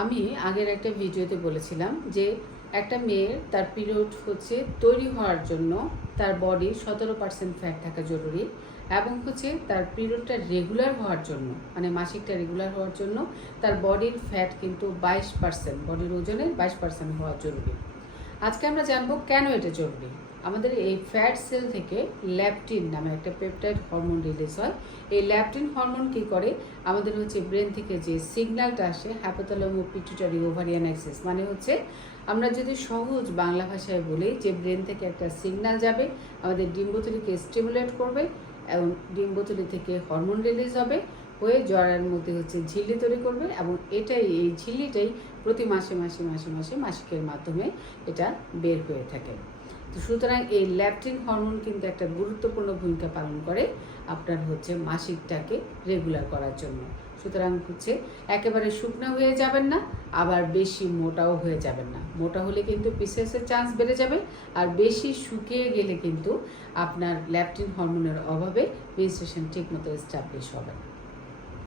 আমি আগের একটা ভিডিওতে বলেছিলাম যে একটা মেয়ের তার পিরিয়ড হচ্ছে তৈরি হওয়ার জন্য তার বডির 17% ফ্যাট থাকা জরুরি এবং হচ্ছে তার পিরিয়ডটা রেগুলার হওয়ার জন্য মানে মাসিকটা রেগুলার হওয়ার জন্য তার বডির ফ্যাট কিন্তু 22%, বডির ওজনের 22% হওয়া জরুরি। আজকে আমরা জানবো কেন এটা জরুরি। আমাদের এই ফ্যাট সেল থেকে ল্যাপটিন নামে একটা পেপটাইড হরমোন রিলিজ হয়। এই ল্যাপটিন হরমোন কি করে, আমাদের হচ্ছে ব্রেন থেকে যে সিগন্যালটা আসে হাইপোথ্যালামো পিটুইটারি ওভারিয়ান অ্যাক্সিস, মানে হচ্ছে আমরা যদি সহজ বাংলা ভাষায় বলি যে ব্রেন থেকে একটা সিগন্যাল যাবে, আমাদের ডিম্বথলিকে স্টিমুলেট করবে এবং ডিম্বথলি থেকে হরমোন রিলিজ হবে, হয়ে জরার মধ্যে হচ্ছে ঝিল্লি তৈরি করবে এবং এই ঝিল্লিটাই প্রতি মাসে মাসে মাসে মাসে মাসিকের মাধ্যমে এটা বের হয়ে থাকে। তো সুতরাং এই ল্যাপটিন হরমোন কিন্তু একটা গুরুত্বপূর্ণ ভূমিকা পালন করে আপনার হচ্ছে মাসিকটাকে রেগুলার করার জন্য। সুতরাং হচ্ছে একেবারে শুকনো হয়ে যাবেন না, আবার বেশি মোটাও হয়ে যাবেন না। মোটা হলে কিন্তু পিসিওএসের চান্স বেড়ে যাবে, আর বেশি শুকিয়ে গেলে কিন্তু আপনার ল্যাপটিন হরমোনের অভাবে মেনস্ট্রুয়েশন ঠিকমতো এস্টাবলিশ হবে না।